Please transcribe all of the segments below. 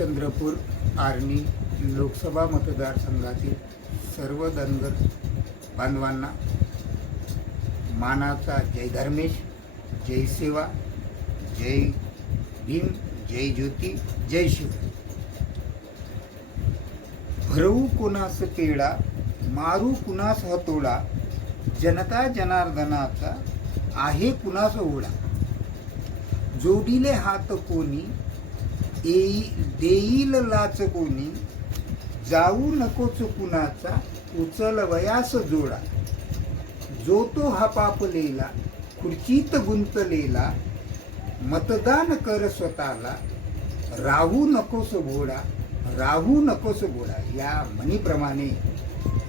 चंद्रपूर आर्णी लोकसभा मतदारसंघातील सर्व धनगर बांधवांना मानाचा जय धर्मेश जय सेवा जय भीम जय ज्योती जय शिव. भरवू कुणास केळा मारू कुणास हतोडा जनता जनार्दनाचा आहे कुणास ओढा. जोडीले हात कोणी येई देईल लाच कोणी जाऊ नकोच कुणाचा उचल वयास जोडा. जो तो हा पापलेला खुर्चीत गुंतलेला मतदान कर स्वतःला राहू नकोस घोडा राहू नकोस घोडा. या म्हणीप्रमाणे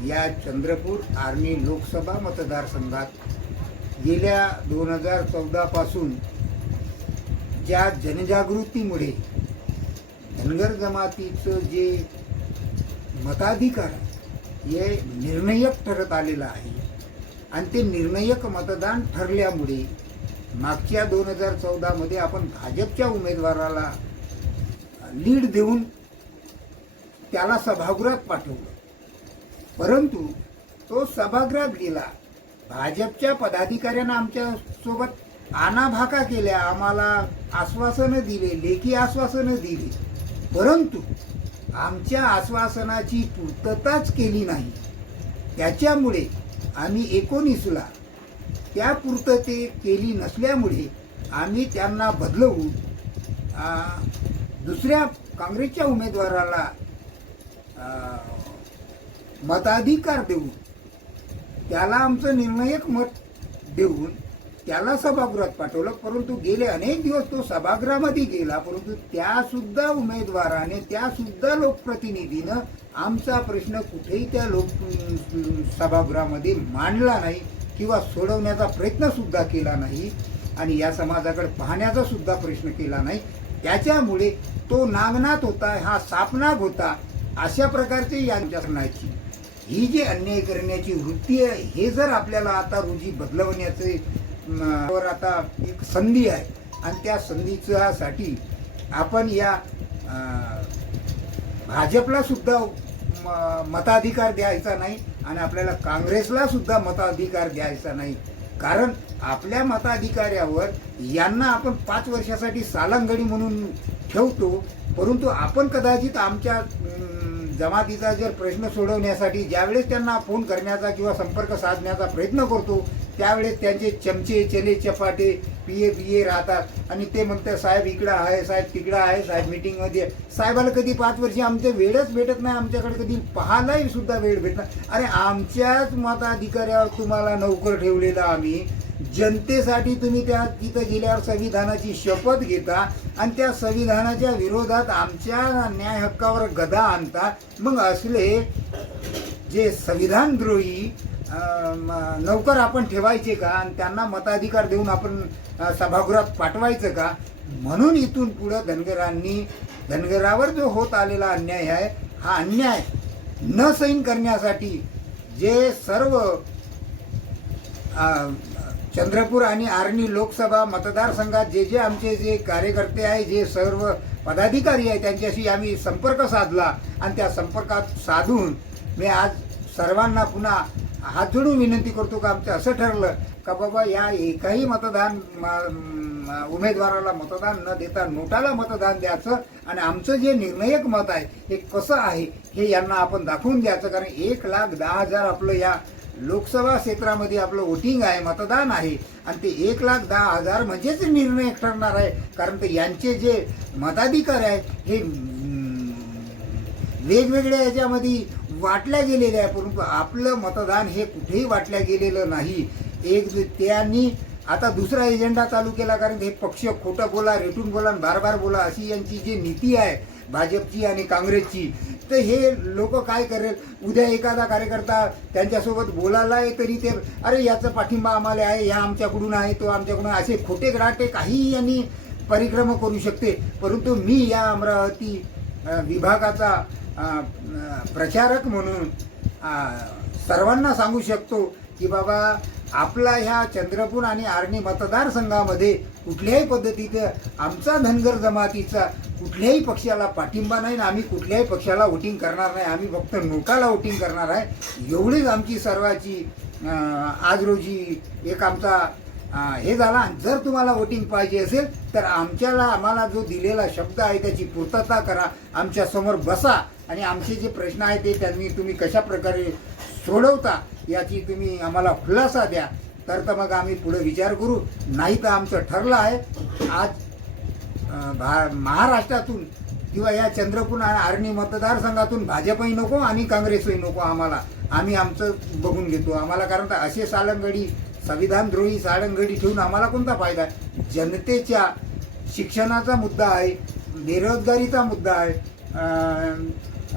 या चंद्रपूर आर्मी लोकसभा मतदारसंघात गेल्या दोन हजार चौदापासून ज्या जनजागृतीमुळे धनगर जमातीचं जे मताधिकार हे निर्णयक ठरत आलेलं आहे. आणि ते निर्णयक मतदान ठरल्यामुळे मागच्या दोन हजार चौदामध्ये आपण भाजपच्या उमेदवाराला लीड देऊन त्याला सभागृहात पाठवलं. परंतु तो सभागृहात गेला. भाजपच्या पदाधिकाऱ्यांना आमच्यासोबत आनाभाका केल्या. आम्हाला आश्वासनं दिले लेखी आश्वासनं दिली. परंतु आमच्या आश्वासनाची पूर्तताच केली नाही. त्याच्यामुळे आम्ही एकोणीसला त्या पूर्तते केली नसल्यामुळे आम्ही त्यांना बदलवून दुसऱ्या काँग्रेसच्या उमेदवाराला मताधिकार देऊन त्याला आमचं निर्णायक मत देऊन त्याला सभागृहात पाठवलं परंतु गेले अनेक दिवस तो सभागृहामध्ये गेला परंतु त्या सुद्धा उमेदवाराने त्या सुद्धा लोकप्रतिनिधीनं आमचा प्रश्न कुठेही त्या लोक सभागृहामध्ये मांडला नाही किंवा सोडवण्याचा प्रयत्न सुद्धा केला नाही आणि या समाजाकडे पाहण्याचा सुद्धा प्रश्न केला नाही. त्याच्यामुळे तो नागनाथ होता हा सापनाग होता अशा प्रकारचे यांच्या ही जी अन्याय करण्याची वृत्ती आहे हे जर आपल्याला आता रोजी बदलवण्याचे वर आता एक संधी आहे. आणि त्या संधीच्यासाठी आपण या भाजपला सुद्धा म- मताधिकार द्यायचा नाही आणि आपल्याला काँग्रेसला सुद्धा मताधिकार द्यायचा नाही. कारण आपल्या मताधिकाऱ्यावर यांना आपण पाच वर्षासाठी सालंगडी म्हणून ठेवतो परंतु आपण कदाचित आमच्या जमातीचा जर प्रश्न सोडवण्यासाठी ज्यावेळेस त्यांना फोन करण्याचा किंवा संपर्क साधण्याचा प्रयत्न करतो त्यावेळेस त्यांचे चमचे चले चपाटे पिये पिये राहतात. आणि ते म्हणतात साहेब इकडं आहे साहेब तिकडं आहे साहेब मीटिंगमध्ये साहेबाला कधी पाच वर्षी आमचे वेळच भेटत नाही आमच्याकडे कधी पाहायलाही सुद्धा वेळ भेटणार अरे आमच्याच मताधिकाऱ्यावर तुम्हाला नोकर ठेवलेला आम्ही. जनतेसाठी तुम्ही त्या तिथं गेल्यावर संविधानाची शपथ घेता आणि त्या संविधानाच्या विरोधात आमच्या न्याय हक्कावर गदा आणता. मग असले जे संविधानद्रोही नौकर आपण ठेवायचे का? आणि त्यांना मताधिकार देऊन आपण सभागृहात पाठवायचं का? म्हणून इथून पुढं धनगरांनी धनगरावर जो होत आलेला अन्याय आहे हा अन्याय न सैन करण्यासाठी जे सर्व चंद्रपूर आणि आर्णी लोकसभा मतदारसंघात जे जे आमचे जे कार्यकर्ते आहे जे सर्व पदाधिकारी आहे त्यांच्याशी आम्ही संपर्क साधला. आणि त्या संपर्कात साधून मी आज सर्वांना पुन्हा हात जोडून विनंती करतो का आमचं असं ठरलं का बाबा या एकाही मतदान म- उमेदवाराला मतदान न देता नोटाला मतदान द्यायचं आणि आमचं जे निर्णायक मत आहे हे कसं आहे हे यांना आपण दाखवून द्यायचं. कारण एक लाख दहा हजार आपलं या लोकसभा क्षेत्रामध्ये आपलं वोटिंग आहे मतदान आहे. आणि ते एक लाख दहा हजार म्हणजेच निर्णय ठरणार आहे. कारण ते यांचे जे मताधिकार आहे हे वेगवेगळ्या याच्यामध्ये वाटल्या गेलेल्या आहे परंतु आपलं मतदान हे कुठेही वाटल्या गेलेलं नाही. एक त्यांनी आता दुसरा एजेंडा चालू केला कारण हे पक्ष खोटं बोला रेटून बोला बार बार बोला अशी यांची जी नीती आहे भाजपची आणि काँग्रेसची तर हे लोक काय करेल? उद्या एखादा कार्यकर्ता त्यांच्यासोबत बोलायला आहे तरी ते अरे याचा पाठिंबा आम्हाला आहे या आमच्याकडून आहे तो आमच्याकडून असे खोटे ग्राटे काहीही यांनी परिक्रम करू शकते. परंतु मी या अमरावती विभागाचा प्रचारक म्हणून सर्वांना सांगू शकतो की बाबा आपला ह्या चंद्रपूर आणि आर्णी मतदारसंघामध्ये कुठल्याही पद्धतीचं आमचा धनगर जमातीचा कुठल्याही पक्षाला पाठिंबा नाही आणि आम्ही कुठल्याही पक्षाला वोटिंग करणार नाही. आम्ही फक्त नोटाला वोटिंग करणार आहे. एवढीच आमची सर्वाची आज रोजी एक आमचा हे झाला. जर तुम्हाला वोटिंग पाहिजे असेल तर आमच्याला आम्हाला जो दिलेला शब्द आहे त्याची पूर्तता करा. आमच्यासमोर बसा. आणि आमचे जे प्रश्न आहेत ते त्यांनी तुम्ही कशा प्रकारे सोडवता याची तुम्ही आम्हाला खुलासा द्या. तर तर मग आम्ही पुढे विचार करू. नाही तर आमचं ठरलं आहे. आज भा महाराष्ट्रातून किंवा या चंद्रपूर आणि आर्णी मतदारसंघातून भाजपही नको आणि काँग्रेसही नको आम्हाला. आम्ही आमचं बघून घेतो. आम्हाला कारण तर असे सालंगडी संविधानद्रोही सालंगडी ठेवून आम्हाला कोणता फायदा आहे? जनतेच्या शिक्षणाचा मुद्दा आहे बेरोजगारीचा मुद्दा आहे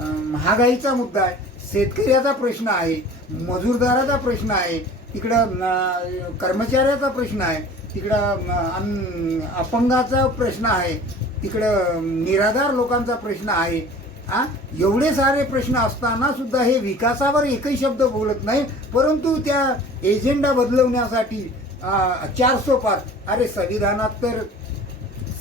महागाईचा मुद्दा आहे शेतकऱ्याचा प्रश्न आहे मजूरदाराचा प्रश्न आहे तिकडं कर्मचाऱ्याचा प्रश्न आहे तिकडं अपंगाचा प्रश्न आहे तिकडं निराधार लोकांचा प्रश्न आहे. हा एवढे सारे प्रश्न असताना सुद्धा हे विकासावर एकही शब्द बोलत नाही परंतु त्या एजेंडा बदलवण्यासाठी चारसो पाच अरे संविधानात तर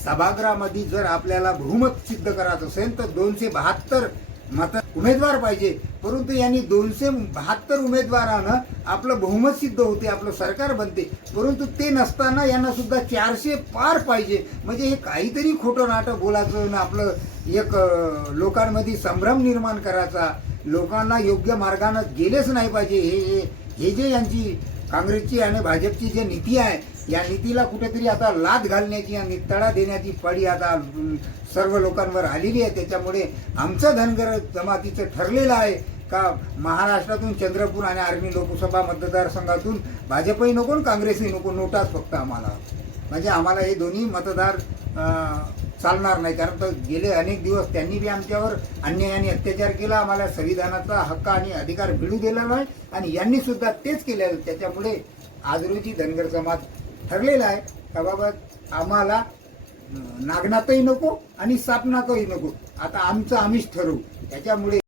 सभागृहामध्ये जर आपल्याला बहुमत सिद्ध करायचं असेल तर दोनशे बहात्तर मात्र उमेदवार पाहिजे. परंतु यांनी दोनशे बहात्तर उमेदवारानं आपलं बहुमत सिद्ध होते आपलं सरकार बनते. परंतु ते नसताना यांना सुद्धा चारशे पार पाहिजे. म्हणजे हे काहीतरी खोटं नाटक बोलायचं ना आपलं एक लोकांमध्ये संभ्रम निर्माण करायचा. लोकांना योग्य मार्गानं गेलेच नाही पाहिजे. हे हे- हे जे यांची काँग्रेसची आणि भाजपची जे नीती आहे या नीतीला कुठेतरी आता लाद घालण्याची आणि तडा देण्याची पडी आता सर्व लोकांवर आलेली आहे. त्याच्यामुळे आमचं धनगर जमातीचं ठरलेलं आहे का महाराष्ट्रातून चंद्रपूर आणि आर्मी लोकसभा मतदारसंघातून भाजपही नको आणि काँग्रेसही नको नोटाच फक्त आम्हाला. म्हणजे आम्हाला हे दोन्ही मतदार चालणार नाही. कारण तर गेले अनेक दिवस त्यांनी बी आमच्यावर अन्याय आणि अत्याचार केला. आम्हाला संविधानाचा हक्क आणि अधिकार मिळू दिला नाही आणि यांनी सुद्धा तेच केलेलं त्याच्यामुळे आज रोजी धनगर समाज ठरलेला आहे का बाबा आम्हाला नागनाथही नको आणि सापनाथही नको. आता आमचं आम्हीच ठरवू. त्याच्यामुळे